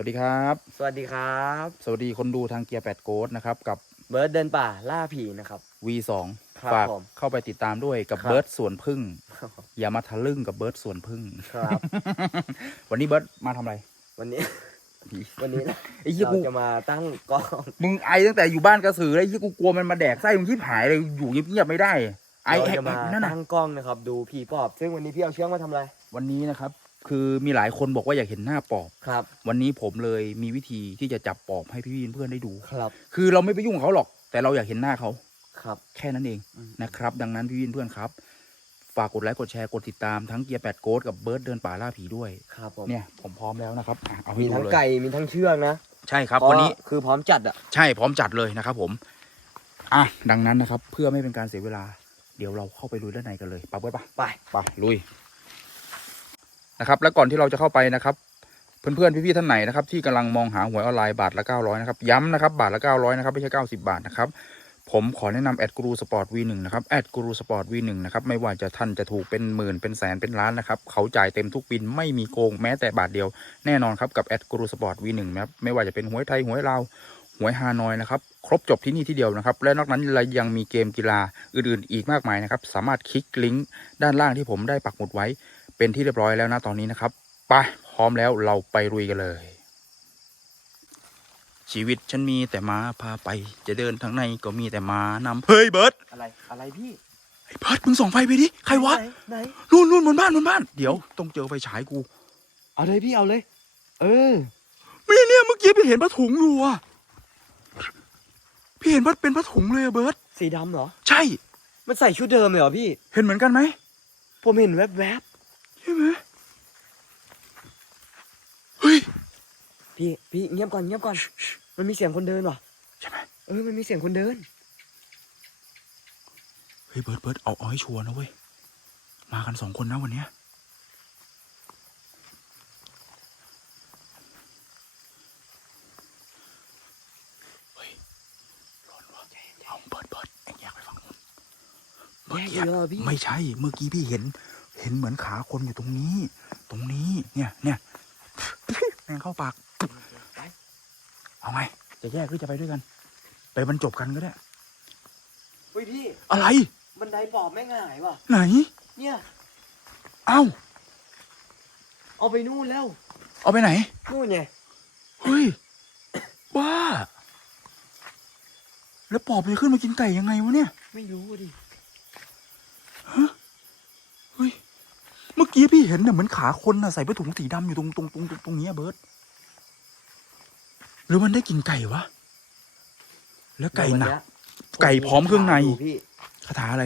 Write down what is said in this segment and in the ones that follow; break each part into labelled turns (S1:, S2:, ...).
S1: วัสดีครับ
S2: สวัสดีครับ
S1: สวัสดีคนดูทางเกียร์แปดโกดนะครับ กับ
S2: เบิร์ดเดินป่าล่าผีนะครับ
S1: V2
S2: ครับ
S1: ฝาก
S2: ผม
S1: เข้าไปติดตามด้วยกับ
S2: ครับ
S1: เบิร์ดสวนพึ่ง อย่ามาทะลึ่งกับเบิร์ดสวนพึ่ง
S2: ครับ
S1: วันนี้เบิร์ดมาทำอะไร
S2: วันนี้ วันนี้นะ
S1: ไอ้ยี่
S2: เรา
S1: กู
S2: จะมาตั้งกล้อง
S1: มึงไอตั้งแต่อยู่บ้านกระสือเลยไอ้ยี่กูกลัวมันมาแดกไส้มึงที่หายเลยอยู่เงียบๆไม่ได้ ไอ
S2: เรา
S1: แฮก
S2: จะมา
S1: นั่นน่ะ
S2: ตั้งกล้องนะครับ ดูผีปอบ ซึ่งวันนี้พี่เอาเชือกมาทำอะไร
S1: วันนี้นะครับ คือมีหลายคนบอกว่าอยากเห็นหน้าปอบ
S2: ครับ
S1: วันนี้ผมเลยมีวิธีที่จะจับปอบให้พี่ๆเพื่อนๆได้ดู
S2: ครับ
S1: คือเราไม่ไปยุ่งกับเขาหรอก แต่เราอยากเห็นหน้าเขา
S2: ครับ
S1: แค่นั้นเอง
S2: อืม
S1: นะครับ ดังนั้นพี่วินเพื่อนครับ ฝากกดไลค์กดแชร์กดติดตามทั้งเกียร์แปดโกดกับเบิร์ดเดินป่าล่าผีด้วย
S2: ครับผม
S1: เนี่ยผมพร้อมแล้วนะครับอะเอาให้
S2: มี
S1: ดู
S2: ทั้ง
S1: เลย
S2: ไก่มีทั้งเชือกนะ
S1: ใช่ครับ
S2: เพราะ
S1: วันนี้
S2: คือพร้อมจัดอะ
S1: ใช่พร้อมจัดเลยนะครับ ผมอะดังนั้นนะครับ เพื่อไม่เป็นการเสียเวลา เดี๋ยวเราเข้าไปลุยด้านในกันเลยปะเบิร์ดปะ
S2: ไป
S1: ไปลุย นะครับ แล้วก่อนที่เราจะเข้าไปนะครับ เพื่อนๆพี่ๆท่านไหนนะครับ ที่กำลังมองหาหวยออนไลน์บาทละ900นะครับย้ำนะครับ บาทละ900นะครับไม่ใช่90บาทนะครับผมขอแนะนำแอดกรูสปอร์ต V1 นะครับแอดกรูสปอร์ต V1 นะครับ ไม่ว่าจะท่านจะถูกเป็นหมื่นเป็นแสนเป็นล้านนะครับ เขาจ่ายเต็มทุกบินไม่มีโกงแม้แต่บาทเดียวแน่นอนครับ กับแอดกรูสปอร์ต V1 นะครับ ไม่ว่าจะเป็นหวยไทยหวยลาวหวยฮานอยนะครับ ครบจบที่นี่ที่เดียวนะครับ และนอกนั้นเรายังมีเกมกีฬาอื่นๆ อีกมากมายนะครับ สามารถคลิกลิงก์ด้านล่างที่ผมได้ปักหมุดไว้ เป็นที่เรียบร้อยแล้วนะตอนนี้นะครับไปพร้อมแล้วเราไปลุยกันเลย ชีวิตฉันมีแต่ม้าพาไป จะเดินทางในก็มีแต่ม้านำเฮ้ยเบิร์ด
S2: อะไรอะไรพี่
S1: ไอ้เบิร์ดมึงส่องไฟไปดิใครวะ
S2: ไหนไหน
S1: นู่นนู่นบนบ้านบนบ้านเดี๋ยวต้องเจอไฟฉายกู
S2: เอาเลยพี่เอาเลย เออ
S1: ไม่เนี่ยเมื่อกี้พี่เห็นผ้าถุงอยู่อะพี่เห็นว่าเป็นผ้าถุงเลยอะเบิร์ด
S2: สีดำเหรอ
S1: ใช่
S2: มันใส่ชุดเดิมเลยเหรอพี่
S1: เห็นเหมือนกันไหม
S2: ผมเห็นแวบ
S1: ใช่ไหมเฮ้ย
S2: ๆพี่พี่เงียบก่อนเงียบก่อน มันมีเสียงคนเดินว่ะ
S1: ใช่ไหม
S2: เออมันมีเสียงคนเดิน
S1: เฮ้ยเบิร์ดเบิร์ดเอาเอาให้ชัวร์นะเว้ยมากันสองคนนะวันเนี้ยเฮ้ยร้อนวะเอาเบิร์ดเบิร์ดเอ็งแยกไปฝั่งนู้นเมื่อ
S2: แย
S1: กี้
S2: กเลยเหรอพี่
S1: ไม่ใช่เมื่อกี้พี่เห็น เห็นเหมือนขาคนอยู่ตรงนี้ ตรงนี้ เนี่ยเนี่ยแม่งเข้าปาก เอาไง จะแยกหรือจะไปด้วยกัน ไปบรรจบกันก็ได้
S2: เฮ้ยพี่
S1: อะไร
S2: บันไดปอบไม่งหายว่ะ
S1: ไหน
S2: เนี่ย
S1: เอ้า
S2: เอาไปนู่นแล้ว
S1: เอาไปไหน
S2: นู่นไง
S1: เฮ้ย บ้า แล้วปอบจะขึ้นมากินไก่ยังไงวะเนี่ย
S2: ไม่รู้อะดิ
S1: เฮ้ย เมื่ อกี้พี่เห็นน่ะเหมือนขาคนน่ะใส่ผ้าถุงสีดำอยู่ตรงตรงตรงตรงตรงเนี้ยเบิร์ตหรือมันได้กินไก่วะ แล้วไก่หนัก
S2: เดี๋ยววันเนี้ย
S1: ไก่พร้อมเครื่องใน
S2: ผมมีคาถายู่พี่
S1: คาถาอะไร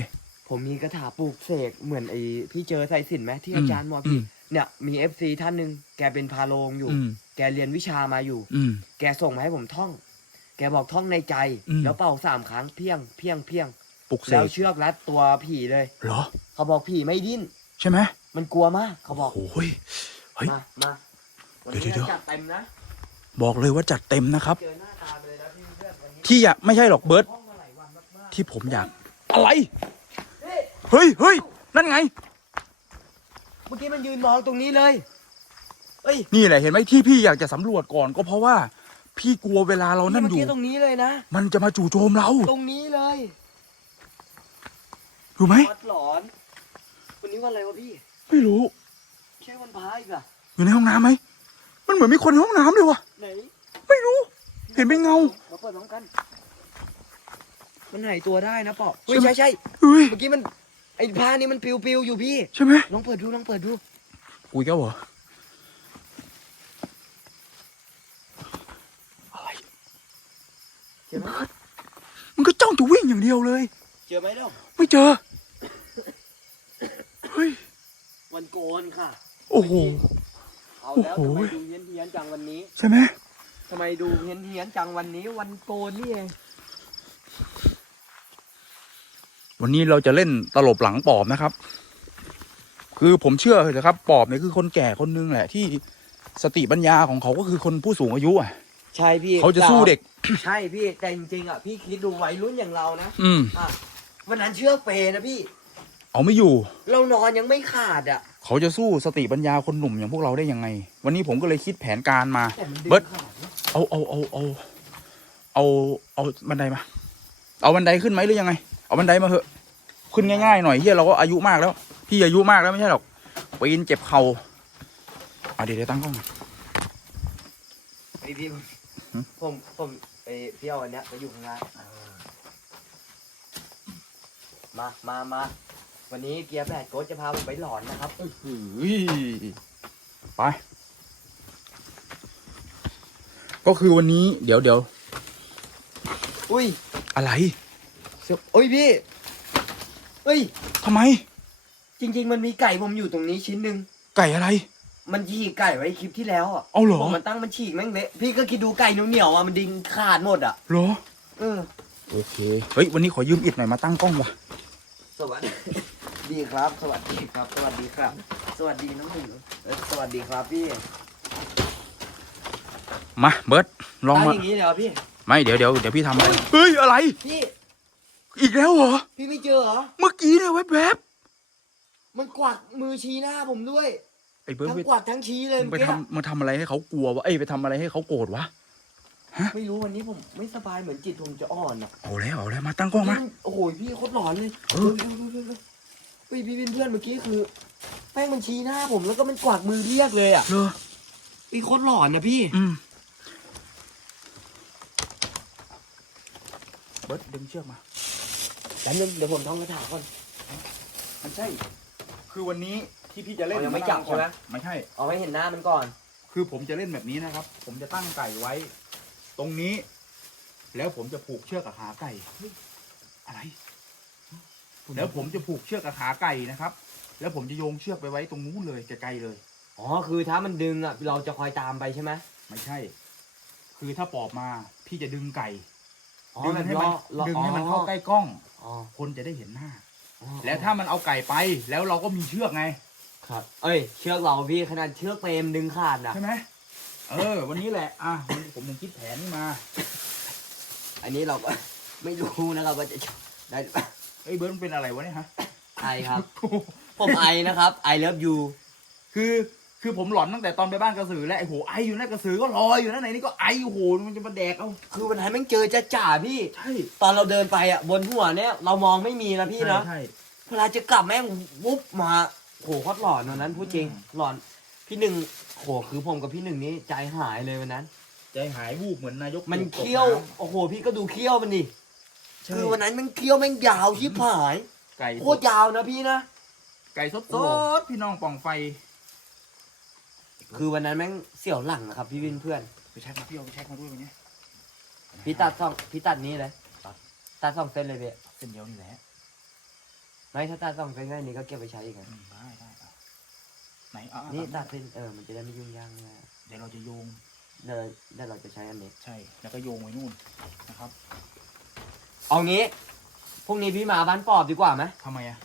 S2: ผมมีกระถาปลูกเสกเหมือนไอ้พี่เจอใส่สินไหมที่
S1: อืม
S2: อาจารย์บอก
S1: อื
S2: พี่
S1: ม
S2: เนี่ยมีเอฟซีท่านหนึ่งแกเป็นพาโลงอยู่
S1: อืม
S2: แกเรียนวิชามาอยู่
S1: อืม
S2: แกส่งมาให้ผมท่อง แกบอกท่องในใจ
S1: อืม
S2: แล้วเป่าสามครั้งเพียงเพียงเพียง
S1: ปลุกเส
S2: แล้ว
S1: ก
S2: เชือกรัดตัวผีเลย
S1: เหรอ
S2: เขาบอกผีไม่ดิ้น
S1: ใช่ไหม
S2: มันกลัวมากเขาบอก
S1: โอ้ยเฮ้ย
S2: มามาวัน
S1: เดี๋
S2: นี้
S1: ยวเดี๋ยว
S2: จัดเต็มนะ
S1: บอกเลยว่าจัดเต็มนะครับ
S2: เจอหน้าตาไปเลยนะพี่เพื่อนวันนี้
S1: ที่อยากไม่ใช่หรอกเบิร์ต
S2: ท่องมาหลายวันมาก
S1: ที่ผมอยาก อะไร
S2: ๆเฮ้ย
S1: เฮ้ยเฮ้ยนั่นไง
S2: เมื่อกี้มันยืนมองตรงนี้เลยเอ้ย
S1: นี่แหละเห็นไหมที่พี่อยากจะสำรวจก่อนก็เพราะว่า พี่กลัวเวลาเรานั่น
S2: เมื่
S1: อยู่
S2: กี้ตรงนี้เลยนะ
S1: มันจะมาจู่โจมเรา
S2: ตรงนี้เลย
S1: รู้ไหม
S2: วัดหลอน วันนี้วันอะไรวะพี่
S1: ไม่รู้
S2: ใช่วันพระอีกอะ
S1: อยู่ในห้องน้ำไหม มันเหมือนมีคนในห้องน้ำเลยวะ
S2: ไหน
S1: ไม่รู้ เห็นเป็นเงา
S2: มาเปิดพร้อมกัน มันหายตัวได้นะปอบเฮ้ย
S1: ใช่ไหม
S2: ใช่ใช่
S1: เฮ้ย
S2: เมื่อกี้มันไอ้ผ้านี่มันปิวปิวๆอยู่พี่
S1: ใช่ไหม
S2: ลองเปิดดูลองเปิดดู
S1: กุยก็เหรอ อะไร
S2: เจอไหม
S1: มันก็จ้องจะวิ่งอย่างเดียวเลย
S2: เจอไหมเล่า
S1: ไม่เจอ เฮ้ย
S2: วันโกนค่ะ
S1: โอ้โห
S2: เอาแล้ว
S1: โอ้โห
S2: ทำไมดูเฮี้ยนเฮี้ยนๆจังวันนี้
S1: ใช่ไหม
S2: ทำไมดูเฮี้ยนเฮี้ยนๆจังวันนี้ วันโกนนี่เอง
S1: วันนี้เราจะเล่นตลบหลังปอบนะครับ คือผมเชื่อเถอะครับ ปอบเนี่ยคือคนแก่คนนึงแหละ ที่สติปัญญาของเขาก็คือคนผู้สูงอายุอะ
S2: ใช่พี่
S1: เขาจะสู้เด็ก
S2: ใช่พี่แต่จริงๆอะพี่คิดดูวัยรุ่นอย่างเรานะ
S1: อืม
S2: อะวันนั้นเชือกเปรย์นะพี่
S1: เอาไม่อยู่
S2: เรานอนยังไม่ขาดอะ
S1: เขาจะสู้สติปัญญาคนหนุ่มอย่างพวกเราได้ยังไง วันนี้ผมก็เลยคิดแผนการมา
S2: แต่มันดึง
S1: เบิร์ต
S2: ขาดนะ
S1: เอาเอาเอาเอาเอาเอาบันไดมา เอาบันไดขึ้นไหมหรือยังไง เอาบันไดมาเถอะ ขึ้นง่ายๆหน่อยเฮียเราก็อายุมากแล้ว พี่อายุมากแล้วไม่ใช่หรอกปีนเจ็บเข่าเอาเดี๋ยวเดี๋ยวตั้งกล้องก่อน
S2: ไอพี่
S1: หืม
S2: ผมผมไอพี่เอาอันเนี้ยไปอยู่ข้างล่างมามามา วันนี้เกียร์แปดโค้ชจะพาผมไปหลอนนะครับ
S1: เฮ้ยไป ก็คือวันนี้เดี๋ยวเดี๋ยว
S2: อุ้ย
S1: อะไร
S2: เสียโอ้ยพี่เอ้ย
S1: ทำไม
S2: จริง ๆ มันมีไก่ผมอยู่ตรงนี้ชิ้นหนึ่ง
S1: ไก่อะไร
S2: มันฉีกไก่ไว้คลิปที่แล้วอะ
S1: เอาเหรอ
S2: ผมมันตั้งมันฉีกแม่งเละพี่ก็คิดดูไก่เหนียวๆอะมันดินขาดหมดอะ
S1: เหรอ
S2: เออ
S1: โอเค เฮ้ย วันนี้ขอยืมอิดหน่อยมาตั้งกล้องว่ะ
S2: สวัสดี ดีครับ สวัสดีครับ สวัสดีครับ สวัสดีน้องหนูเอ้ยสวัสดีครับพี่
S1: มาเบิร์ตลอง
S2: ตั้ง
S1: มา
S2: อย่างนี้เลยเหรอพี่
S1: ไม่เดี๋ยวเดี๋ยวเดี๋ยวพี่ทำอะไรเฮ้ยอะไร
S2: พี่
S1: อีกแล้วเหรอ
S2: พี่ไม่เจอเหรอ
S1: เมื่อกี้เนี่ยแวบ
S2: มันกวักมือชี้หน้าผมด้วย
S1: ๆไอ้เบิร์ต
S2: ทั้ง
S1: ไป
S2: กวักทั้งชี้เลย
S1: มึงไป
S2: เมื่อกี้
S1: ทำมาทำอะไรให้เขากลัววะเอ้ยไปทำอะไรให้เขาโกรธวะ
S2: ไม่รู้วันนี้ผมไม่สบายเหมือนจิตผมจะอ่อนอะ
S1: เอาแล้วเอาแล้วมาตั้งกล้องมา
S2: โอ้โหพี่โคตรหลอนเลย
S1: เอ
S2: เฮ้
S1: อ
S2: ยเฮ้ยเฮ้ยเฮ้ยเฮ้ยพี่เป็นเพื่อนเมื่อกี้คือแป้งมันชี้หน้าผมแล้วก็มันกวักมือเรียกเลยอะ
S1: เลอ
S2: พี่โคตรหลอนนะพี่
S1: อืมเบิร์ตดึงเชือกมา
S2: แล้วนึงเดี๋ยวผมท่องคาถาก่อน
S1: มันใช่ คือวันนี้ที่พี่จะเล่น
S2: อ๋อยังไม่จับใช่ไหม
S1: ไม่ใช่
S2: เอาไว้เห็นหน้ามันก่อน
S1: คือผมจะเล่นแบบนี้นะครับ ผมจะตั้งไก่ไว้ ตรงนี้ แล้วผมจะผูกเชือกกับขาไก่เฮ้ยอะไร แล้วผมจะผูกเชือกกับขาไก่นะครับ แล้วผมจะโยงเชือกไปไว้ตรงนู้นเลยไกลๆเลย
S2: อ๋อคือถ้ามันดึงอะเราจะคอยตามไปใช่ไหม
S1: ไม่ใช่ คือถ้าปอบมาพี่จะดึงไก่
S2: อ๋อ
S1: ดึง
S2: แบบ
S1: ให้
S2: ล่
S1: มั
S2: อนล่อ
S1: ดึงให้มัน
S2: อ๋อ
S1: เข้าใกล้กล้อง
S2: อ๋อ
S1: คนจะได้เห็นหน้า
S2: อ๋อ
S1: แล้วถ้ามันเอาไก่ไปแล้วเราก็มีเชือกไง
S2: ครับ เอ้ย เชือกเราพี่ขนาดเชือกเปรมดึงขาดนะ
S1: ใช่ไหมเออ วันนี้แหละ อะวันนี้ผมถึงคิดแผนนี้มา
S2: อันนี้เราก็ ไม่รู้นะครับว่าจะได้หรือเปล่า
S1: เอ้ยเบิร์ดมันเป็นอะไรวะเนี่ยฮะ
S2: ไอครับ ผมไอนะครับ I love you
S1: คือคือผมหลอนตั้งแต่ตอนไปบ้านกระสือแล้วไอ้โหไออยู่นั่นกระสือก็ลอยอยู่นั่นไหนนี่ก็ไอโอ้โหมันจะมาแดกเอา
S2: คือวันนั้นแม่งเจอจะจ่าพี่
S1: ใช่
S2: ตอนเราเดินไปอะบนหัวเนี่ย เรามองไม่มีนะพี่นะ
S1: ใช่
S2: เวลาจะกลับแม่งวุบมาโหโคตรหลอนวันนั้นพูดจริง
S1: อืม
S2: หลอนพี่หนึ่งโหคือผมกับพี่หนึ่งนี่ใจหายเลยวันนั้น
S1: ใจหายวูบเหมือนนายก
S2: มัน
S1: ตก
S2: เคี้ยว
S1: น้
S2: โอ้โห พี่ก็ดูเคี้ยวมันดิำ
S1: ใช่
S2: คือวันนั้นมันเคี้ยวแม่งยาวชิบหาย
S1: ไก่
S2: โคตรยาวนะพี่นะ
S1: ไก่สด
S2: โอ้
S1: สดพี่น้องป่องไฟ
S2: คือวันนั้นแม่งเสี่ยวหลังนะครับ พี่วินเพื่อน
S1: ไปเช็คมาพี่เอาไปเช็คมาด้วยวันนี้
S2: พี่ตัดสองพี่ตัดนี้เลยตัดสองเส้นเลยพี่
S1: เส้นเดียวนี่แหละ
S2: ไม่ถ้าตัดสองเส้นง่ายนี้ก็เก็บไปใช้อีกนะ
S1: อืมได้ได้เอาไหนเอาเอา
S2: นี่
S1: เอา
S2: ตัดเส้นเออมันจะได้ไม่ยุ่งยากนะ
S1: เดี๋ยวเราจะโยง
S2: เดี๋ยวเดี๋ยวเราจะใช้อันนี้
S1: ใช่ แล้วก็โยงไว้นู่นนะครับ
S2: เอางี้พรุ่งนี้พี่มาบ้านปอบดีกว่าไหม
S1: ทำไมอะ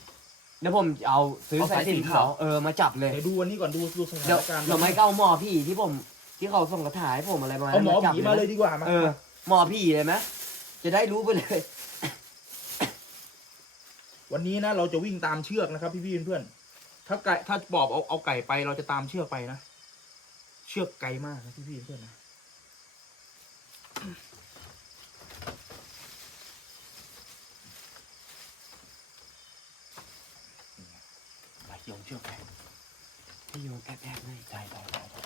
S2: เดี๋ยวผมเอาซื้อ
S1: เอา
S2: สา
S1: สายยสิ
S2: สิ
S1: ญ
S2: ญ
S1: จน์
S2: เขา เออมาจับเลย
S1: เดี๋ยวดูวันนี้ก่อนดูดูสถา
S2: เดี๋ยวน
S1: การณ์
S2: เดี๋ยวไม่ก็เอาหมอผีที่ผมที่เขาส่งกระถายให้ผมอะไรมา
S1: เอาหมอ
S2: จับ
S1: ผีมาเลยดีกว่ามา
S2: เออหมอผีเลยไหมจะได้รู้ไปเลย
S1: วันนี้นะเราจะวิ่งตามเชือกนะครับ พี่พี่เพื่อนๆถ้าไก่ถ้าปอบเอาเอาไก่ไปเราจะตามเชือกไปนะ เชือกไกลมากนะพี่พี่เพื่อนๆนะ โยงเชือกไป
S2: ให้โยงแอบๆหน่อย
S1: ใช่ใช่ใช่ใช่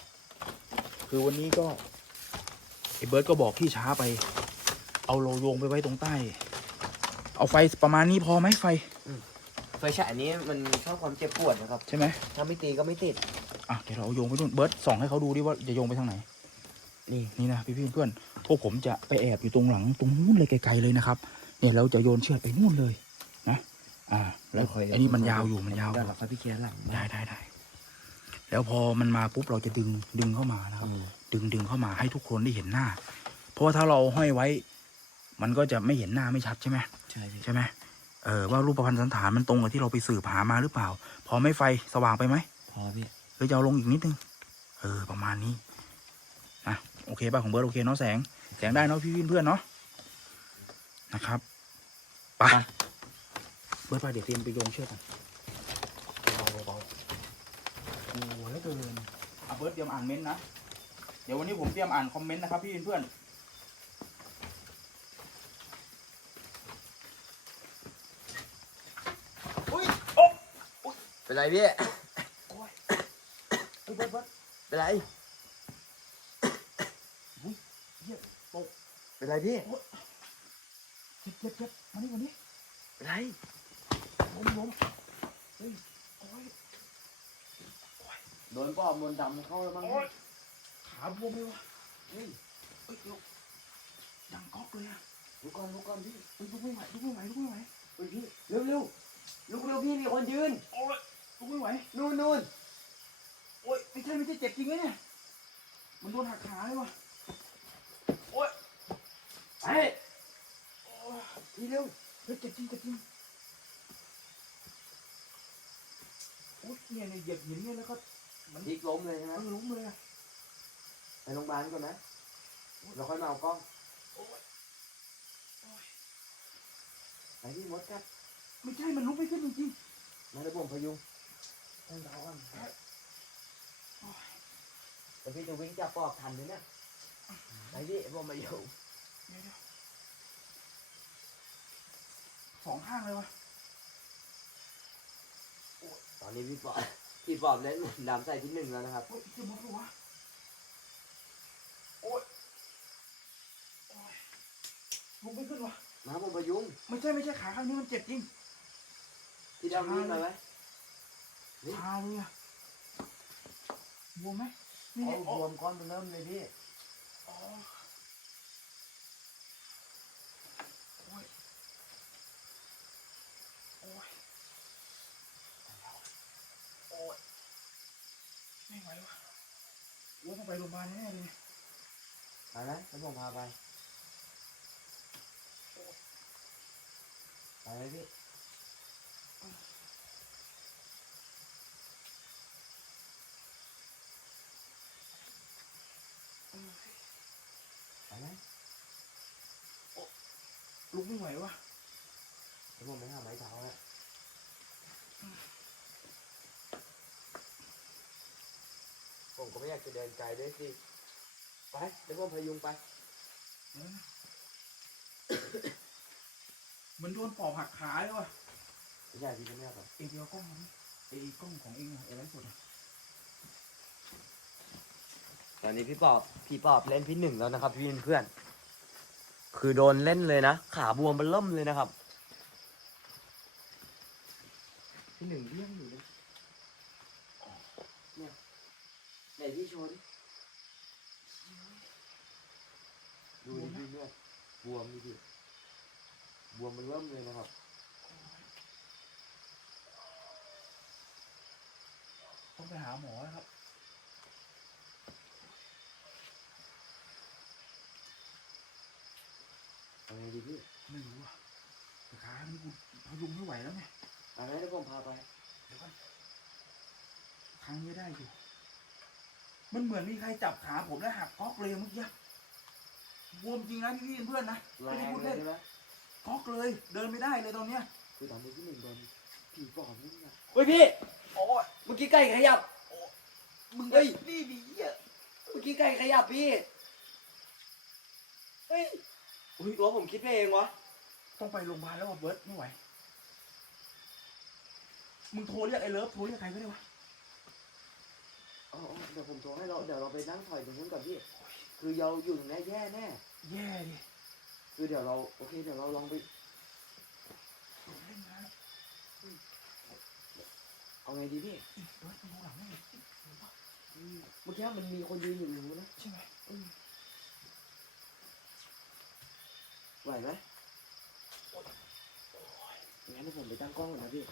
S1: คือวันนี้ก็ไอ้เบิร์ดก็บอกพี่ช้าไป เอาโลโยงไปไว้ตรงใต้ เอาไฟประมาณนี้พอไหมไฟ
S2: ไฟฉายนี้มันชอบความเจ็บปวดนะครับ
S1: ใช่ไหม
S2: ถ้าไม่ตีก็ไม่ติด
S1: อะเดี๋ยวเราโยงไปนู่นเบิร์ดส่องให้เขาดูดิว่าจะโยงไปทางไหน
S2: นี่
S1: นี่นะพี่พี่ๆเพื่อนพวกผมจะไปแอบอยู่ตรงหลังตรงนู้นเลยไกลๆเลยนะครับ เนี่ยเราจะโยนเชือกไปนู่นเลย อ่า แล้วไอ้นี่มันยาวอยู่มันยาวอ
S2: เดี๋ยว
S1: ยู่
S2: เราค่อยไปเคลียร์หลัง
S1: ได้ได้ได้ แล้วพอมันมาปุ๊บเราจะดึงดึงเข้ามานะครับ
S2: อืม
S1: ดึงดึงเข้ามาให้ทุกคนได้เห็นหน้า เพราะว่าถ้าเราห้อยไว้ มันก็จะไม่เห็นหน้าไม่ชัดใช่ไหม
S2: ใช่พี่
S1: ใช่ไหมเออว่ารูปพันธ์สันฐานมันตรงกับที่เราไปสืบหามาหรือเปล่า พอไม่ไฟสว่างไปไหม
S2: พอพี่
S1: หรือจะเอาลงอีกนิดนึง เออ ประมาณนี้นะโอเคป่ะของเบิร์ดโอเคเนาะแสง แสงได้เนาะพี่เพื่อนๆเนาะนะครับไปเบิร์ดไปเดี๋ยวเตรียมไปโยงเชือกกันเบาๆเบาเกินอะเบิร์ดเตรียมอ่านเม้นต์นะ เดี๋ยววันนี้ผมเตรียมอ่านคอมเมนต์นะครับพี่เพื่อนๆอุ้ยโอ้
S2: เป็นไรพี่
S1: โอ้ยเฮ้ยเบิร์ดเบิร์ด
S2: เป็นไร
S1: อุ้ยเหี้ยตก
S2: เป็นไรพี่
S1: เจ็บเจ็บเจ็บมานี่มานี่
S2: เป็นไร
S1: ล้มล้มเฮ้ยโอ้ย
S2: โดนปอบมนต์ดำเข้าแล้วมั้ง
S1: โอ้ยขาบวมเลยวะ
S2: เฮ้ย
S1: เฮ้ยเดี๋ยวดังก๊อกเลยอะ
S2: ลุกก่อนลุกก่อนพี่
S1: เฮ้ยลุกไม่ไหวลุกไม่ไหวลุกไม่ไหว
S2: เฮ้ยพี่เร็วเร็วลุกเร็วพี่มีคนยืน
S1: โอ้ยลุกไม่ไหว
S2: นู่นนู่น
S1: โอ้ยไม่ใช่ไม่ใช่เจ็บจริงไหมเนี่ยมันโดนหักขาเลยวะโอ้ย
S2: ไป
S1: โอ้ย
S2: พี่เร็ว
S1: เฮ้ยเจ็บจริงเจ็บจริง โอ้ยเนี่ยเนี่ยเหยียบหินเนี่ยแล้วก็มัน
S2: พลิกล้มเลย
S1: เอ
S2: นะ
S1: อล้มเลยอะ
S2: ไปโรงพยาบาลก่อนนะเราค่อยมาเอากล้อง
S1: โอ้ยโอ้ย
S2: ไปพี่มดครับ
S1: ไม่ใช่มันลุกไม่ขึ้นจริง
S2: มาเดี๋ยวผมพยุงให้เราก่อน
S1: ๆโอ้ย
S2: แต่พี่จะวิ่งจับปอบทันไหมเนี่ยไปพี่ผมมาอยู่
S1: เดี๋ยวเดี๋ยวสองข้างเลยวะ
S2: ตอนนี้พี่ปอบพี่ปอบเล่นมนต์ดำใส่ที่หนึ่งแล้วนะครับ
S1: โอ้ยจะมดปะวะโอ้ยโอ้ยลุกไม่ขึ้นวะ
S2: มาผมพยุง
S1: ไม่ใช่ไม่ใช่ขาข้างนี้มันเจ็บจริง
S2: พี่ดำวิ่งมาไหมนี่
S1: ชาเลยอะบวมไหมนี่
S2: เอา
S1: เนี่ย
S2: บวมก้อนมันเริ่มเลยพี่
S1: อ๋อโอ้ยโอ้ยโอ้ยไม่ไหววะ ว่าต้องไปโรงพยาบาลแน่เลย
S2: ไปไหมแล้วผมพาไป ไปเลยพี่ไปไหม
S1: ลุกไม่ไหววะ
S2: แล้วผมไปหาไม้เท้าแล้ว ผมก็ไม่อยากจะเดินไกลด้วยสิ ไปเดี๋ยวผมพยุงไป
S1: เออเหมือนโดนปอบหักขาเลยวะ
S2: ไม่ใช่พี่จะไม่เอาไป
S1: เองเดียวกล้องมันไอ้กล้องของเองอะไอ้ไร้สดอะ
S2: ตอนนี้พี่ปอบ พี่ปอบเล่นพี่หนึ่งแล้วนะครับ พี่เพื่อนๆคือโดนเล่นเลยนะ ขาบวมมันเริ่มเลยนะครับ พี่หนึ่งเลี้ยงอยู่เลยเนี่ย ไหนพี่โชว์ดิดูดิพี่เลือดบวมดิพี่บวมมันเริ่มเลยนะครับ
S1: ต้องไปหาหมอนะครับ
S2: เอาไงดีพี่
S1: ไม่รู้อะแต่ขานี่กูพยุงไม่ไหวแล้วไง
S2: เอาไงเดี๋ยวผมพาไป
S1: เดี๋ยวก่อนครั้งนี้ได้อยู่ มันเหมือนมีใครจับขาผมแล้วหักก๊อกเลยเมื่อกี้บวมจริงนะพี่ๆเพื่อนๆนะ
S2: แร
S1: ไม่ได้
S2: ง
S1: พูด
S2: เล
S1: เล่
S2: ย
S1: น
S2: ใช่ไหม
S1: ก๊อกเลยเดินไม่ได้เลยตอนเนี้ย
S2: คือตอนนี้พี่หนึ่งโดนผีปอบนี่นะเฮ้ยพี่
S1: โอ้ย
S2: เมื่อกี้ไก่ขยับ
S1: มึง
S2: เฮ้ย
S1: นี่ดีอะ
S2: เมื่อกี้ไก่ขยับพี่เฮ้ยอุ้ยตัวผมคิดไปเองวะ
S1: ต้องไปโรงพยาบาลแล้วว่ะเบิร์ตไม่ไหวมึงโทรเรียกไอ้เลิฟโทรเรียกใครก็ได้วะ
S2: อ๋ออ๋อ เดี๋ยวผมโทรให้เราเดี๋ยวเราไปนั่งถอยตรงนู้นก่อนพี่ คือเราอยู่ตรงนี้แย่แน่
S1: แย่ดิ
S2: คือเดี๋ยวเราโอเคเดี๋ยวเราลองไป
S1: เล่นนะ
S2: เอาไงดีพี่
S1: อีเบิร์ตมึงดูหลังไม่เห็น
S2: อืมเมื่อกี้มันมีคนยืนอยู่ตรงนู้นนะ
S1: ใช่ไหม
S2: ไหวไหมงั้นเดี๋ยวผมไปตั้งกล้องก่อนนะพี่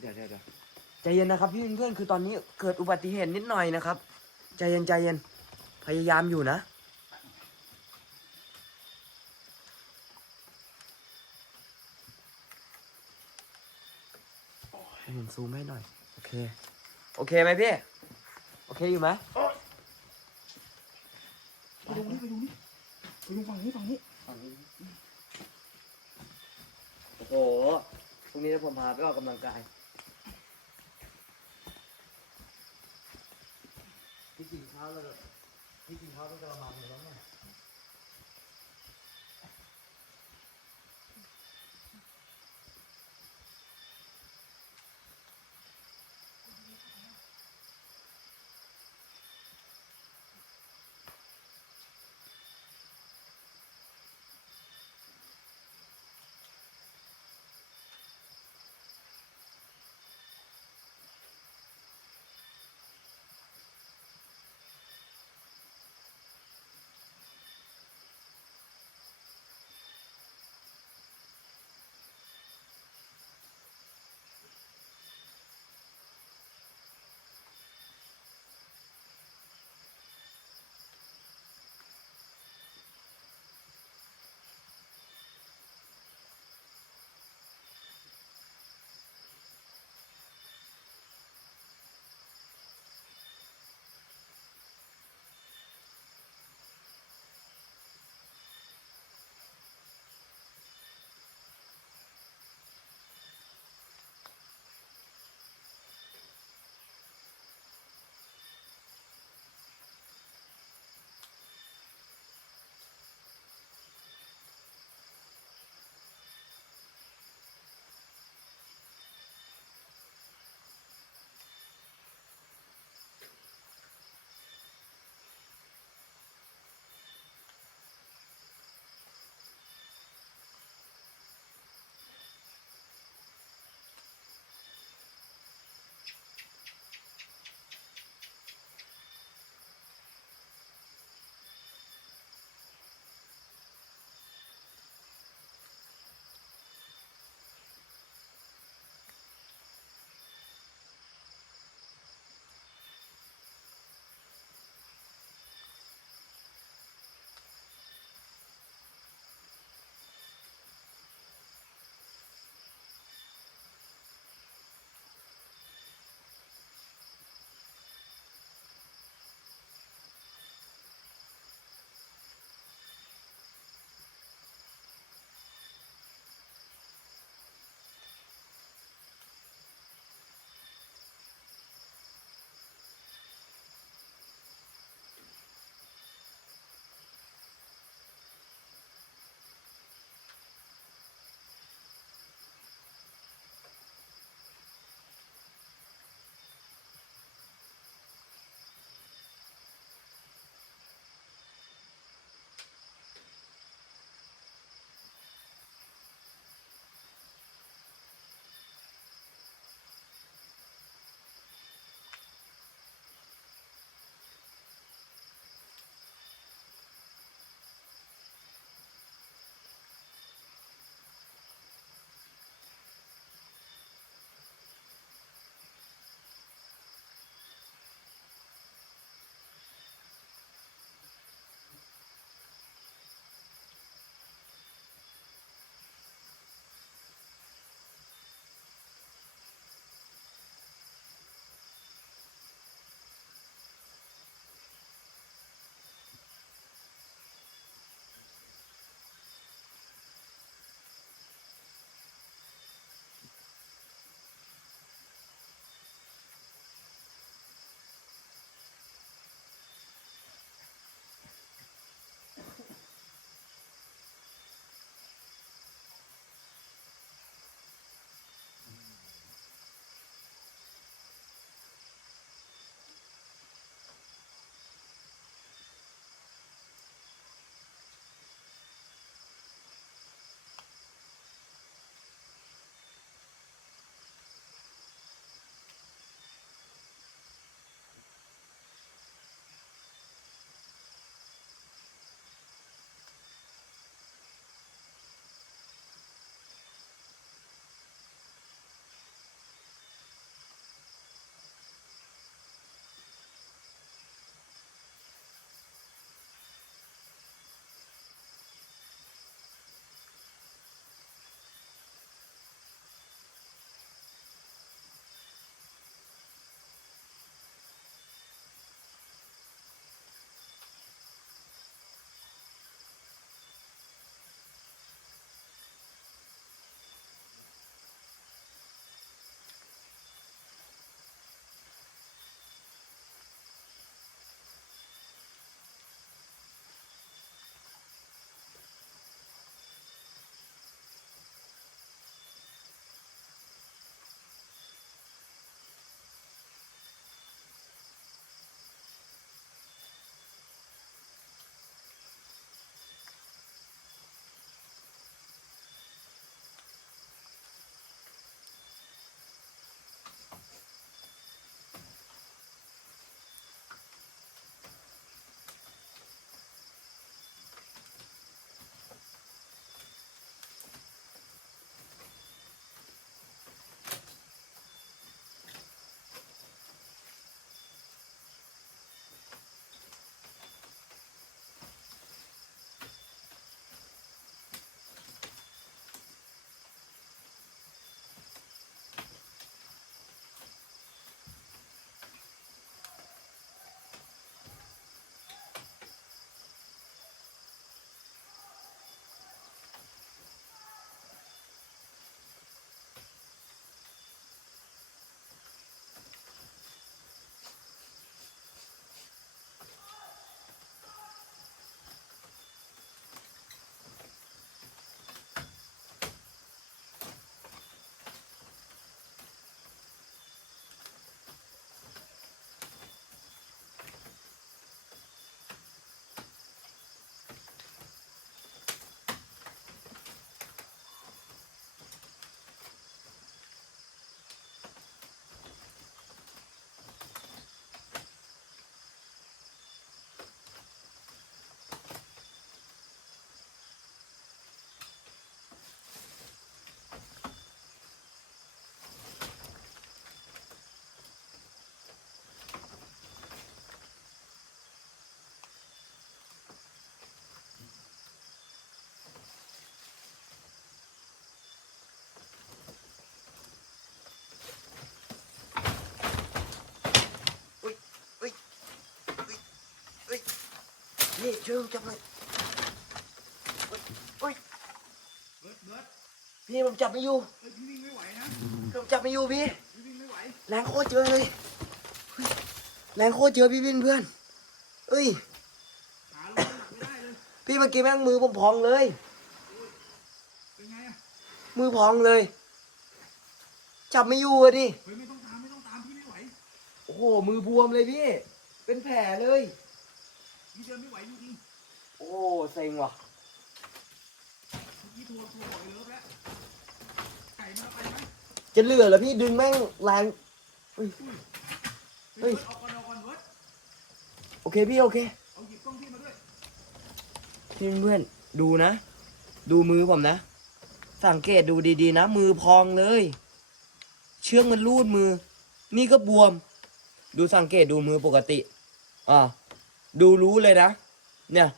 S2: เดี๋ยวเดี๋ยวเดี๋ยว ใจเย็นนะครับพี่เพื่อนๆคือตอนนี้เกิดอุบัติเหตุนิดหน่อยนะครับ ใจเย็นใจเย็น พยายามอยู่นะให้ผมซูมให้หน่อย โอเค โอเคไหมพี่ โอเคอยู่ไหม
S1: ไปดูนี่ไปดูนี่ไปดูฝั่งนี้ฝั่งนี้
S2: โอ้โหพรุ่งนี้ผมพาไปออกกำลังกาย ข้าวเลยพี่กินข้าว พี่ช่วยผมจับหน่อยโอ้ย
S1: เบิร์ดเบิร์ด
S2: พี่ผมจับไม่อยู่
S1: เฮ้ยพี่วิ่งไม่ไหวนะ
S2: ผมจับไม่อยู่พี่
S1: พี่วิ่งไม่ไหว
S2: แรงโคตรเยอะเลยเฮ้ยแรงโคตรเยอะพี่วินเพื่อน เอ้ย
S1: ขาลงน้ำหนักไม่ได้เลย
S2: พี่เมื่อกี้แม่งมือผมพองเลย
S1: เป็นไงอะ
S2: มือพองเลย จับไม่อยู่อะดิ
S1: เฮ้ยไม่ต้องตามไม่ต้องตามพี่ไม่ไหว
S2: โอ้โหมือบวมเลยพี่ เป็นแผลเลย
S1: พี่เดินไม่ไหวจริง
S2: โอ้เซ็งว่ะ
S1: ๆเมื่อกี้โทรโทรบอกไอ้เลิฟแล้ว ไก่มาไปไหม
S2: จะเหลือแล้วพี่ดึงแม่งแรงเฮ้ยเฮ้
S1: เฮ้
S2: ย
S1: ยเอาก่อนเอาก่อนเบิร์ด
S2: โอเคพี่โอเค
S1: เอาหยิบกล้องพี่มาด้วย
S2: พี่เพื่อนดูนะ ดูมือผมนะ สังเกตดูดีๆนะ มือพองเลย เชือกมันรูดมือ นี่ก็บวม ดูสังเกตดูมือปกติ อ่า ดูรู้เลยนะ เนี่ย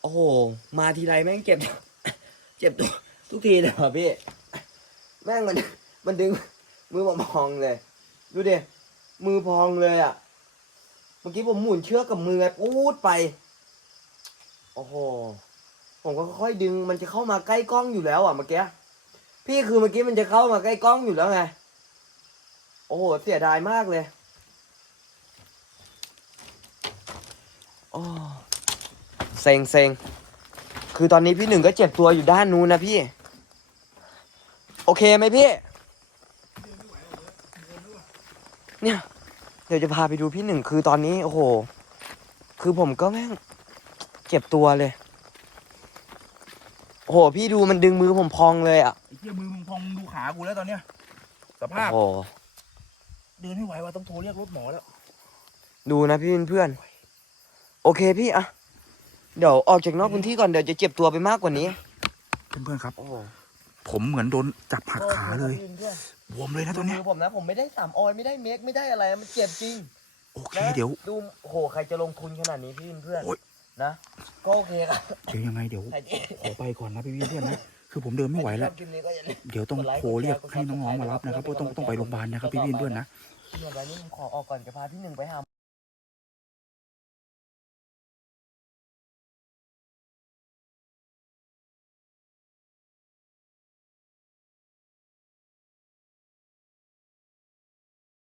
S2: โอ้โห มาทีไรแม่งเจ็บ เจ็บตัวทุกทีเลยว่ะพี่ แม่งมัน มันดึง มือผมพองเลย ดูดิ มือพองเลยอะ เมื่อกี้ผมหมุนเชือกกับมือปูดไป โอ้โห ผมก็ค่อยดึง มันจะเข้ามาใกล้กล้องอยู่แล้วอะเมื่อกี้ พี่คือเมื่อกี้มันจะเข้ามาใกล้กล้องอยู่แล้วไง โอ้โห เสียดายมากเลยโอ้ เซ็งเซ็งคือตอนนี้พี่หนึ่งก็เจ็บตัวอยู่ด้านนู้นนะพี่ โอเคไหมพี่ เนี่ย เดี๋ยวจะพาไปดูพี่หนึ่งคือตอนนี้ โอ้โห คือผมก็แม่งเจ็บตัวเลย โอ้โห พี่ดูมันดึงมือผมพองเลยอะ
S1: ไอ้เหี้ยมือมึงพองมึงดูขากูแล้วตอนเนี้ยสภาพ
S2: โอ้โห
S1: เดินไม่ไหวว่ะต้องโทรเรียกรถหมอแล้ว
S2: ดูนะพี่เพื่อนๆโอเคพี่อะ เดี๋ยวออกจากนอกพื้นที่ก่อนเดี๋ยวจะเจ็บตัวไปมากกว่านี้
S1: เพื่อนๆครับ
S2: โอ้โห
S1: ผมเหมือนโดนจับหักขาเลยบวมเลยนะตอนเนี้ย
S2: ดูผมนะ ผมไม่ได้สามออยไม่ได้เมคไม่ได้อะไรมันเจ็บจริง
S1: โอเค
S2: นะ
S1: เดี๋ยว
S2: ดูโอ้โหใครจะลงทุนขนาดนี้พี่เพื่อน
S1: โอ๊ย
S2: ๆนะก็โอเคครับ
S1: เดี๋ยวยังไงเดี๋ยว
S2: ใครที่
S1: ขอไปก่อนนะพี่เพื่อนๆนะคือผมเดินไม่ไหวแล้ว
S2: ใครที่ชอบคลิปนี้ก็อย่าลืม
S1: เดี๋ยวต้องโทรเรียกให้น้องๆมารับนะครับเพราะต้องต้องไปโรงพยาบาลนะครับพี่ๆเพื่อนๆนะ
S2: เดี๋ยววันนี้ผมขอออกก่อนจะพาพี่หนึ่งไปหา